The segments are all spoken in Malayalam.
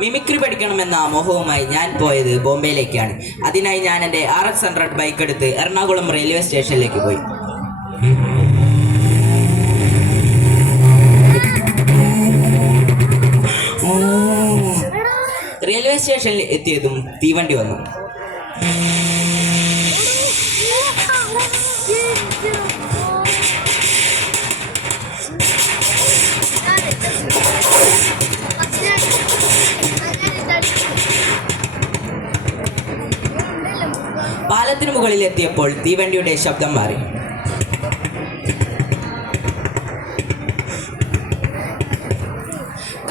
മിമിക്രി പഠിക്കണമെന്ന മോഹവുമായി ഞാൻ പോയത് ബോംബെയിലേക്കാണ്. അതിനായി ഞാൻ എൻ്റെ RX100 ബൈക്ക് എടുത്ത് എറണാകുളം റെയിൽവേ സ്റ്റേഷനിലേക്ക് പോയി. റെയിൽവേ സ്റ്റേഷനിൽ എത്തിയതും തീവണ്ടി വന്നു. പാലത്തിന് മുകളിൽ എത്തിയപ്പോൾ തീവണ്ടിയുടെ ശബ്ദം മാറി.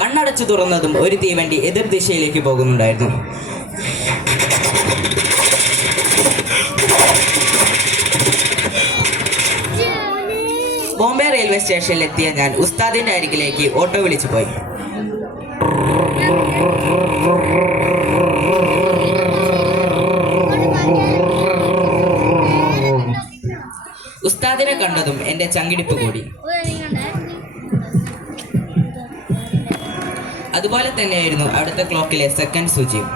കണ്ണടച്ചു തുറന്നതും ഒരു തീവണ്ടി എതിർ ദിശയിലേക്ക് പോകുന്നുണ്ടായിരുന്നു. ബോംബെ റെയിൽവേ സ്റ്റേഷനിൽ എത്തിയ ഞാൻ ഉസ്താദിന്റെ അരികിലേക്ക് ഓട്ടോ വിളിച്ചു പോയി. ഉസ്താദിനെ കണ്ടതും എൻ്റെ ചങ്കിടിപ്പ് കൂടി. അതുപോലെ തന്നെയായിരുന്നു അവിടുത്തെ ക്ലോക്കിലെ സെക്കൻഡ് സൂചിയും.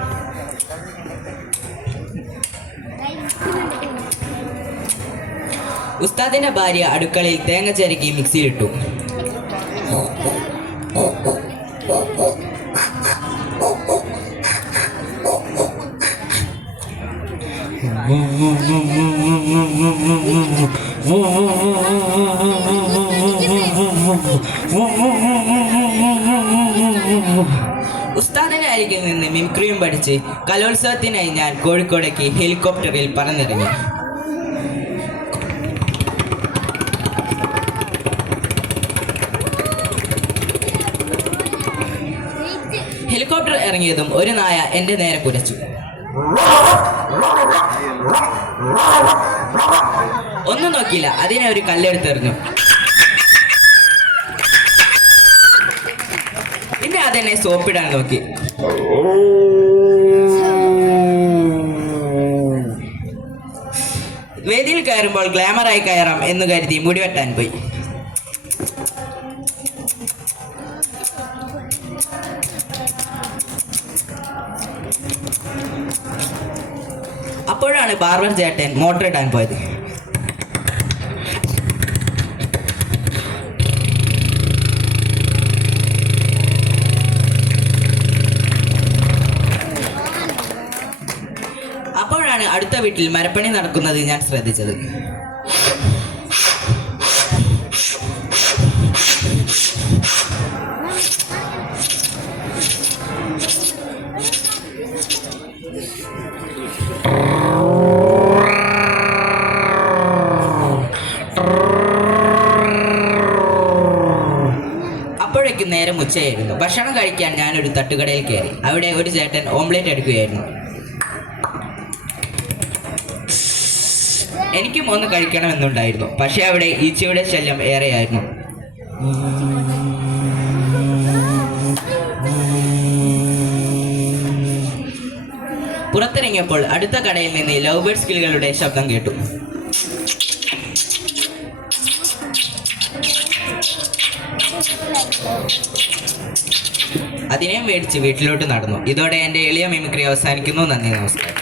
ഉസ്താദിന്റെ ഭാര്യ അടുക്കളയിൽ തേങ്ങ ചിരകി മിക്സിയിലിട്ടു. ഉസ്താദിന്റെ അരികിൽ നിന്ന് മിമിക്രിയും പഠിച്ച് കലോത്സവത്തിനായി ഞാൻ കോഴിക്കോടേക്ക് ഹെലികോപ്റ്ററിൽ പറന്നിറങ്ങി. ഹെലികോപ്റ്റർ ഇറങ്ങിയതും ഒരു നായ എൻ്റെ നേരെ കുരച്ചു. ഒന്നും നോക്കിയില്ല, അതിനെ ഒരു കല്ലെടുത്തെറിഞ്ഞു. പിന്നെ അതെന്നെ സോപ്പിടാൻ നോക്കി. വേദിയിൽ കയറുമ്പോൾ ഗ്ലാമറായി കയറാം എന്ന് കരുതി മുടിവെട്ടാൻ പോയി. അപ്പോഴാണ് ബാർബർ ചേട്ടൻ മോട്ടർ ഇടാൻ പോയത്. അപ്പോഴാണ് അടുത്ത വീട്ടിൽ മരപ്പണി നടക്കുന്നത് ഞാൻ ശ്രദ്ധിച്ചത്. അപ്പോഴേക്കും നേരം ഉച്ചയായിരുന്നു. ഭക്ഷണം കഴിക്കാൻ ഞാനൊരു തട്ടുകടയിൽ കയറി. അവിടെ ഒരു ചേട്ടൻ ഓംലെറ്റ് എടുക്കുകയായിരുന്നു. എനിക്കും ഒന്ന് കഴിക്കണമെന്നുണ്ടായിരുന്നു. പക്ഷേ അവിടെ ഈച്ചയുടെ ശല്യം ഏറെയായിരുന്നു. പുറത്തിറങ്ങിയപ്പോൾ അടുത്ത കടയിൽ നിന്ന് ലവ് ബേർഡ്സ് കിളികളുടെ ശബ്ദം കേട്ടു. അതിനെയും മേടിച്ച് വീട്ടിലോട്ട് നടന്നു. ഇതോടെ എൻ്റെ എളിയ മിമിക്രി അവസാനിക്കുന്നു. നന്ദി, നമസ്കാരം.